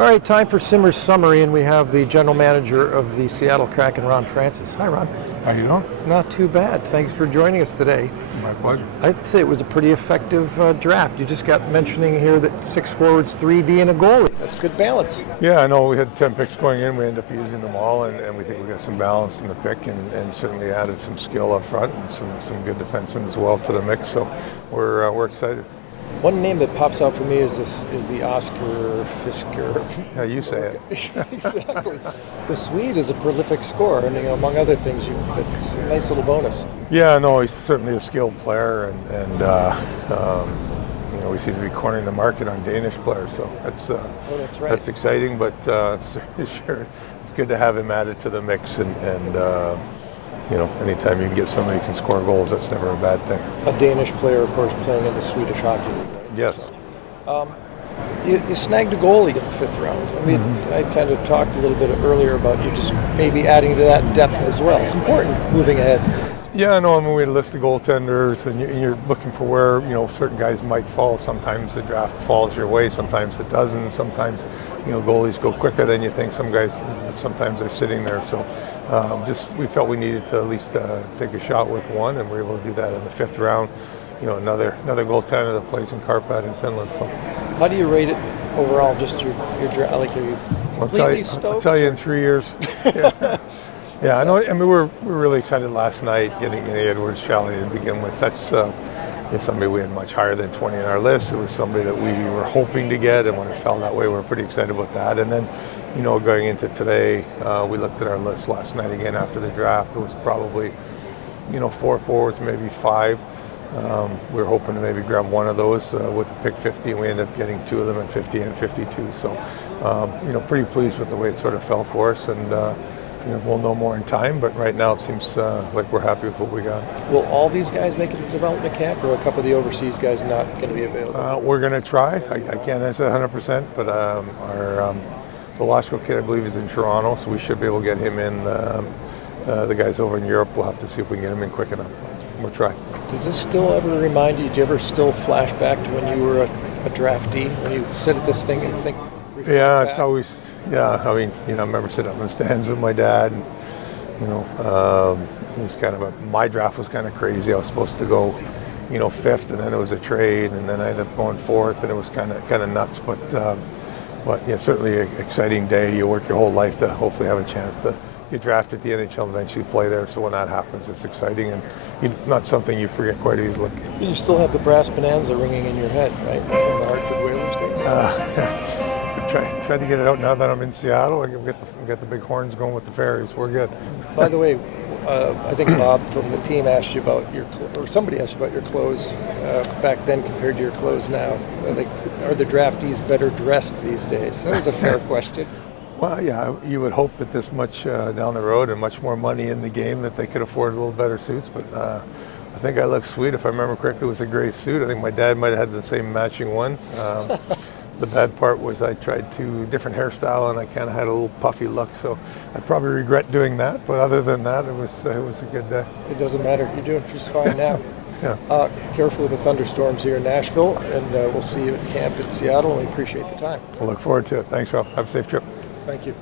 All right, time for Simmer's Summary, and we have the general manager of the Seattle Kraken, Ron Francis. Hi, Ron. How you doing? Not too bad. Thanks for joining us today. My pleasure. I'd say it was a pretty effective draft. You just got mentioning here that 6 forwards, 3D, and a goalie. That's good balance. Yeah, I know we had 10 picks going in. We ended up using them all, and we think we got some balance in the pick and certainly added some skill up front and some good defensemen as well to the mix. So we're excited. One name that pops out for me is the Oscar Fisker. Yeah, you say it. Exactly. The Swede is a prolific scorer, and among other things, it's a nice little bonus. Yeah, no, he's certainly a skilled player, and we seem to be cornering the market on Danish players, so that's right. That's exciting. But sure, it's good to have him added to the mix, and anytime you can get somebody who can score goals, that's never a bad thing. A Danish player, of course, playing in the Swedish hockey league. Right? Yes. So, you snagged a goalie in the 5th round. I mean, I kind of talked a little bit earlier about you just maybe adding to that depth as well. It's important moving ahead. Yeah, no, I mean, we had a list of goaltenders, and you're looking for where, certain guys might fall. Sometimes the draft falls your way, sometimes it doesn't. Sometimes, goalies go quicker than you think. Some guys, sometimes they're sitting there. So we felt we needed to at least take a shot with one, and we were able to do that in the 5th round. Another goaltender that plays in Karpat in Finland. So, how do you rate it overall? Just your draft? Like, are you completely stoked? I'll tell you in 3 years. Yeah. Yeah, I know. I mean, we're really excited last night getting Edwards Shalley to begin with. That's somebody we had much higher than 20 on our list. It was somebody that we were hoping to get, and when it fell that way, we were pretty excited about that. And then, going into today, we looked at our list last night again after the draft. It was probably, 4 forwards, maybe 5. We were hoping to maybe grab one of those with the pick 50, and we ended up getting 2 of them at 50 and 52. So, pretty pleased with the way it sort of fell for us, and we'll know more in time, but right now it seems like we're happy with what we got. Will all these guys make it to development camp, or a couple of the overseas guys not going to be available? We're going to try. I can't answer 100%, but our Velasco kid, I believe, is in Toronto, so we should be able to get him in. The guys over in Europe, we'll have to see if we can get him in quick enough. We'll try. Does this still ever remind you, do you ever still flash back to when you were a draftee, when you sit at this thing and think? Yeah, it's always, I mean, I remember sitting up in the stands with my dad, and, it was kind of my draft was kind of crazy. I was supposed to go, 5th, and then there was a trade, and then I ended up going 4th, and it was kind of nuts, but yeah, certainly an exciting day. You work your whole life to hopefully have a chance to get drafted at the NHL and eventually play there. So when that happens, it's exciting and not something you forget quite easily. You still have the brass bonanza ringing in your head, right? From the Hartford Whalers days? Try to get it out now that I'm in Seattle. We get the big horns going with the Fairies. We're good. By the way, I think Bob from the team asked you about or somebody asked you about your clothes back then compared to your clothes now. Are the draftees better dressed these days? That was a fair question. Well, yeah, you would hope that this much down the road and much more money in the game that they could afford a little better suits, but I think I look sweet. If I remember correctly, it was a gray suit. I think my dad might have had the same matching one. The bad part was I tried different hairstyle, and I kind of had a little puffy look, so I probably regret doing that, but other than that, it was a good day. It doesn't matter. You're doing just fine now. Yeah. Careful with the thunderstorms here in Nashville, and we'll see you at camp in Seattle, and we appreciate the time. I look forward to it. Thanks, Rob. Have a safe trip. Thank you.